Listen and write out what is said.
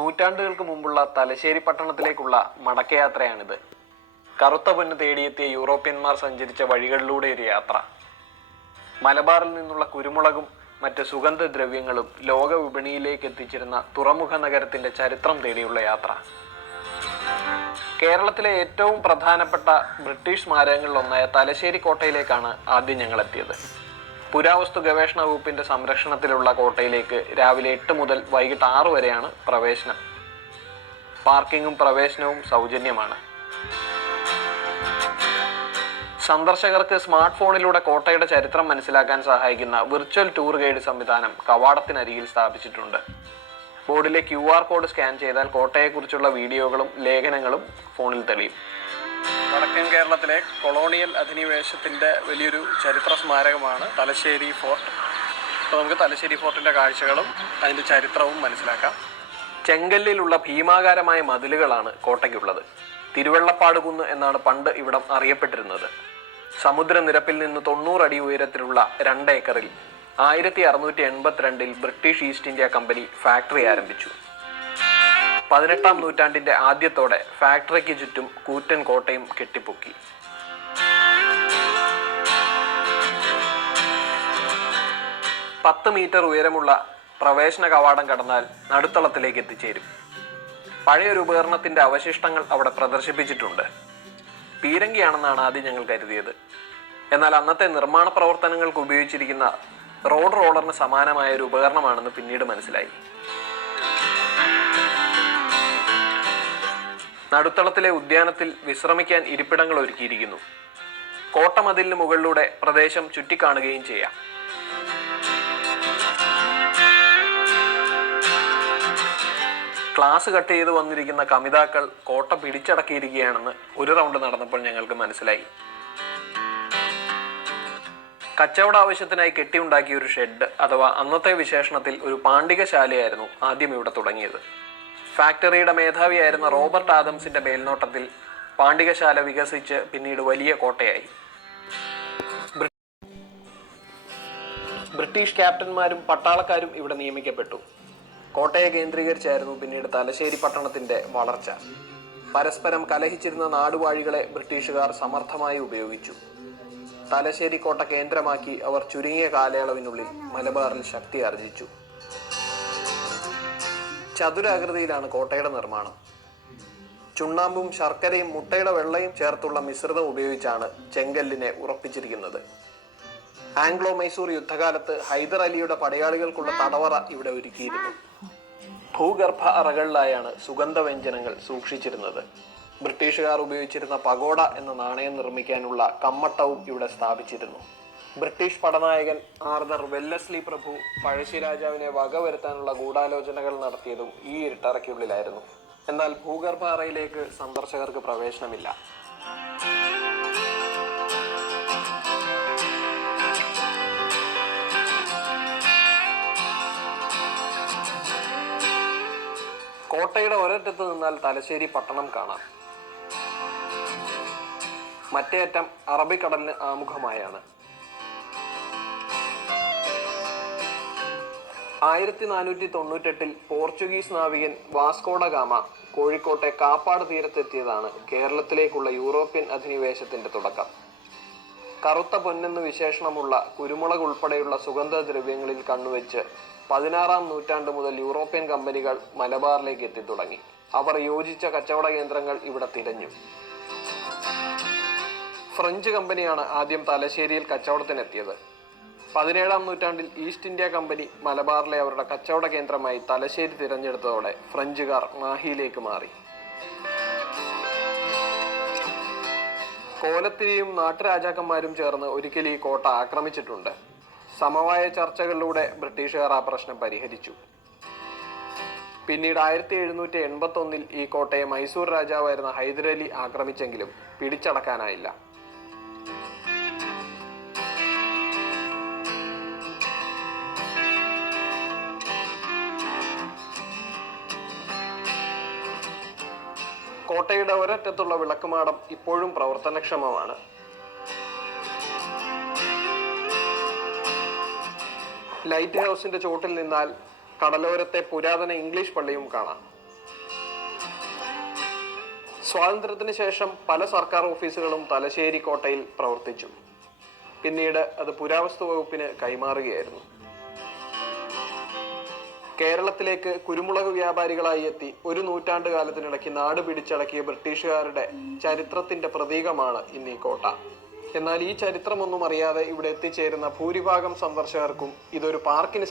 നൂറ്റാണ്ടുകൾക്ക് മുമ്പുള്ള തലശ്ശേരി പട്ടണത്തിലേക്കുള്ള മടക്കയാത്രയാണിത്. കറുത്ത പൊന്ന് തേടിയെത്തിയ യൂറോപ്യന്മാർ സഞ്ചരിച്ച വഴികളിലൂടെ ഒരു യാത്ര. മലബാറിൽ നിന്നുള്ള കുരുമുളകും മറ്റ് സുഗന്ധദ്രവ്യങ്ങളും ലോക വിപണിയിലേക്ക് എത്തിച്ചിരുന്ന തുറമുഖ നഗരത്തിന്റെ ചരിത്രം തേടിയുള്ള യാത്ര. കേരളത്തിലെ ഏറ്റവും പ്രധാനപ്പെട്ട ബ്രിട്ടീഷ് സ്മാരകങ്ങളിലൊന്നായ തലശ്ശേരി കോട്ടയിലേക്കാണ് ആദ്യം ഞങ്ങൾ എത്തിയത് പുരാവസ്തു ഗവേഷണ വകുപ്പിന്റെ സംരക്ഷണത്തിലുള്ള കോട്ടയിലേക്ക് രാവിലെ എട്ട് മുതൽ വൈകിട്ട് ആറ് വരെയാണ് പ്രവേശനം. പാർക്കിങ്ങും പ്രവേശനവും സൗജന്യമാണ്. സന്ദർശകർക്ക് സ്മാർട്ട് ഫോണിലൂടെ കോട്ടയുടെ ചരിത്രം മനസ്സിലാക്കാൻ സഹായിക്കുന്ന വിർച്വൽ ടൂർ ഗൈഡ് സംവിധാനം കവാടത്തിനരികിൽ സ്ഥാപിച്ചിട്ടുണ്ട്. ബോർഡിലെ ക്യു ആർ കോഡ് സ്കാൻ ചെയ്താൽ കോട്ടയെക്കുറിച്ചുള്ള വീഡിയോകളും ലേഖനങ്ങളും ഫോണിൽ തെളിയും. വടക്കൻ കേരളത്തിലെ കൊളോണിയൽ അധിനിവേശത്തിന്റെ വലിയൊരു ചരിത്ര സ്മാരകമാണ് തലശ്ശേരി ഫോർട്ട്. അപ്പോൾ നമുക്ക് തലശ്ശേരി ഫോർട്ടിന്റെ കാഴ്ചകളും അതിന്റെ ചരിത്രവും മനസ്സിലാക്കാം. ചെങ്കല്ലിലുള്ള ഭീമാകാരമായ മതിലുകളാണ് കോട്ടയ്ക്കുള്ളത്. തിരുവള്ളപ്പാട് കുന്ന് എന്നാണ് പണ്ട് ഇവിടം അറിയപ്പെട്ടിരുന്നത്. സമുദ്രനിരപ്പിൽ നിന്ന് തൊണ്ണൂറടി ഉയരത്തിലുള്ള രണ്ട് ഏക്കറിൽ ആയിരത്തി അറുന്നൂറ്റി എൺപത്തിരണ്ടിൽ British East India company factory ആരംഭിച്ചു. പതിനെട്ടാം നൂറ്റാണ്ടിന്റെ ആദ്യത്തോടെ ഫാക്ടറിക്ക് ചുറ്റും കൂറ്റൻ കോട്ടയും കെട്ടിപ്പൊക്കി. പത്ത് മീറ്റർ ഉയരമുള്ള പ്രവേശന കവാടം കടന്നാൽ നടുത്തളത്തിലേക്ക് എത്തിച്ചേരും. പഴയൊരു ഉപകരണത്തിന്റെ അവശിഷ്ടങ്ങൾ അവിടെ പ്രദർശിപ്പിച്ചിട്ടുണ്ട്. പീരങ്കിയാണെന്നാണ് ആദ്യം ഞങ്ങൾ കരുതിയത്. എന്നാൽ അന്നത്തെ നിർമ്മാണ പ്രവർത്തനങ്ങൾക്ക് ഉപയോഗിച്ചിരിക്കുന്ന റോഡ് റോളറിന് സമാനമായ ഒരു ഉപകരണമാണെന്ന് പിന്നീട് മനസ്സിലായി. നടുത്തളത്തിലെ ഉദ്യാനത്തിൽ വിശ്രമിക്കാൻ ഇരിപ്പിടങ്ങൾ ഒരുക്കിയിരിക്കുന്നു. കോട്ടമതിലിന് മുകളിലൂടെ പ്രദേശം ചുറ്റിക്കാണുകയും ചെയ്യാം. ക്ലാസ് കട്ട് ചെയ്ത് വന്നിരിക്കുന്ന കമിതാക്കൾ കോട്ട പിടിച്ചടക്കിയിരിക്കുകയാണെന്ന് ഒരു റൗണ്ട് നടന്നപ്പോൾ ഞങ്ങൾക്ക് മനസ്സിലായി. കച്ചവട ആവശ്യത്തിനായി കെട്ടിയുണ്ടാക്കിയ ഒരു ഷെഡ് അഥവാ അന്നത്തെ വിശേഷണത്തിൽ ഒരു പാണ്ഡികശാലയായിരുന്നു ആദ്യം ഇവിടെ തുടങ്ങിയത്. ഫാക്ടറിയുടെ മേധാവിയായിരുന്ന റോബർട്ട് ആദംസിന്റെ മേൽനോട്ടത്തിൽ പാണ്ഡികശാല വികസിച്ച് പിന്നീട് വലിയ കോട്ടയായി. ബ്രിട്ടീഷ് ക്യാപ്റ്റന്മാരും പട്ടാളക്കാരും ഇവിടെ നിയമിക്കപ്പെട്ടു. കോട്ടയെ കേന്ദ്രീകരിച്ചായിരുന്നു പിന്നീട് തലശ്ശേരി പട്ടണത്തിന്റെ വളർച്ച. പരസ്പരം കലഹിച്ചിരുന്ന നാടുവാഴികളെ ബ്രിട്ടീഷുകാർ സമർത്ഥമായി ഉപയോഗിച്ചു. തലശ്ശേരി കോട്ട കേന്ദ്രമാക്കി അവർ ചുരുങ്ങിയ കാലയളവിനുള്ളിൽ മലബാറിൽ ശക്തി ആർജിച്ചു. ചതുരാകൃതിയിലാണ് കോട്ടയുടെ നിർമ്മാണം. ചുണ്ണാമ്പും ശർക്കരയും മുട്ടയുടെ വെള്ളയും ചേർത്തുള്ള മിശ്രിതം ഉപയോഗിച്ചാണ് ചെങ്കല്ലിനെ ഉറപ്പിച്ചിരിക്കുന്നത്. ആംഗ്ലോ മൈസൂർ യുദ്ധകാലത്ത് ഹൈദർ അലിയുടെ പടയാളികൾക്കുള്ള തടവറ ഇവിടെ ഒരുക്കിയിരുന്നു. ഭൂഗർഭ അറകളിലായാണ് സുഗന്ധവ്യഞ്ജനങ്ങൾ സൂക്ഷിച്ചിരുന്നത്. ബ്രിട്ടീഷുകാർ ഉപയോഗിച്ചിരുന്ന പഗോഡ എന്ന നാണയം നിർമ്മിക്കാനുള്ള കമ്മട്ടവും ഇവിടെ സ്ഥാപിച്ചിരുന്നു. ബ്രിട്ടീഷ് പടനായകൻ ആർദർ വെല്ലസ്ലി പ്രഭു പഴശ്ശി രാജാവിനെ വകവരുത്താനുള്ള ഗൂഢാലോചനകൾ നടത്തിയതും ഈ ഇരുട്ടറയ്ക്കുള്ളിലായിരുന്നു. എന്നാൽ ഭൂഗർഭ അറയിലേക്ക് സന്ദർശകർക്ക് പ്രവേശനമില്ല. കോട്ടയുടെ ഒരറ്റത്ത് നിന്നാൽ തലശ്ശേരി പട്ടണം കാണാം. മറ്റേ അറ്റം അറബിക്കടലിന് ആമുഖമായാണ്. ആയിരത്തി നാനൂറ്റി തൊണ്ണൂറ്റെട്ടിൽ പോർച്ചുഗീസ് നാവികൻ വാസ്കോഡഗാമ കോഴിക്കോട്ടെ കാപ്പാട് തീരത്തെത്തിയതാണ് കേരളത്തിലേക്കുള്ള യൂറോപ്യൻ അധിനിവേശത്തിന്റെ തുടക്കം. കറുത്ത പൊന്നെന്ന് വിശേഷണമുള്ള കുരുമുളക് ഉൾപ്പെടെയുള്ള സുഗന്ധദ്രവ്യങ്ങളിൽ കണ്ണുവെച്ച് പതിനാറാം നൂറ്റാണ്ട് മുതൽ യൂറോപ്യൻ കമ്പനികൾ മലബാറിലേക്ക് എത്തി തുടങ്ങി അവർ യോജിച്ച കച്ചവട കേന്ദ്രങ്ങൾ ഇവിടെ തിരഞ്ഞു. ഫ്രഞ്ച് കമ്പനിയാണ് ആദ്യം തലശ്ശേരിയിൽ കച്ചവടത്തിനെത്തിയത്. പതിനേഴാം നൂറ്റാണ്ടിൽ ഈസ്റ്റ് ഇന്ത്യ കമ്പനി മലബാറിലെ അവരുടെ കച്ചവട കേന്ദ്രമായി തലശ്ശേരി തിരഞ്ഞെടുത്തതോടെ ഫ്രഞ്ചുകാർ മാഹിയിലേക്ക് മാറി. കോലത്തിരിയും നാട്ടുരാജാക്കന്മാരും ചേർന്ന് ഒരിക്കൽ ഈ കോട്ട ആക്രമിച്ചിട്ടുണ്ട്. സമവായ ചർച്ചകളിലൂടെ ബ്രിട്ടീഷുകാർ ആ പ്രശ്നം പരിഹരിച്ചു. പിന്നീട് ആയിരത്തി എഴുന്നൂറ്റി എൺപത്തി ഒന്നിൽ ഈ കോട്ടയെ മൈസൂർ രാജാവായിരുന്ന ഹൈദരലി ആക്രമിച്ചെങ്കിലും പിടിച്ചടക്കാനായില്ല. കോട്ടയുടെ ഒരറ്റത്തുള്ള വിളക്കുമാടം ഇപ്പോഴും പ്രവർത്തനക്ഷമമാണ്. ലൈറ്റ് ഹൗസിന്റെ ചോട്ടിൽ നിന്നാൽ കടലോരത്തെ പുരാതന ഇംഗ്ലീഷ് പള്ളിയും കാണാം. സ്വാതന്ത്ര്യത്തിന് ശേഷം പല സർക്കാർ ഓഫീസുകളും തലശ്ശേരി കോട്ടയിൽ പ്രവർത്തിച്ചു. പിന്നീട് അത് പുരാവസ്തു വകുപ്പിന് കൈമാറുകയായിരുന്നു. കേരളത്തിലേക്ക് കുരുമുളക് വ്യാപാരികളായി എത്തി ഒരു നൂറ്റാണ്ട് കാലത്തിനിടയ്ക്ക് നാട് പിടിച്ചടക്കിയ ബ്രിട്ടീഷുകാരുടെ ചരിത്രത്തിന്റെ പ്രതീകമാണ് ഇന്ന് ഈ കോട്ട. എന്നാൽ ഈ ചരിത്രമൊന്നും അറിയാതെ ഇവിടെ എത്തിച്ചേരുന്ന ഭൂരിഭാഗം സന്ദർശകർക്കും ഇതൊരു പാർക്കിന്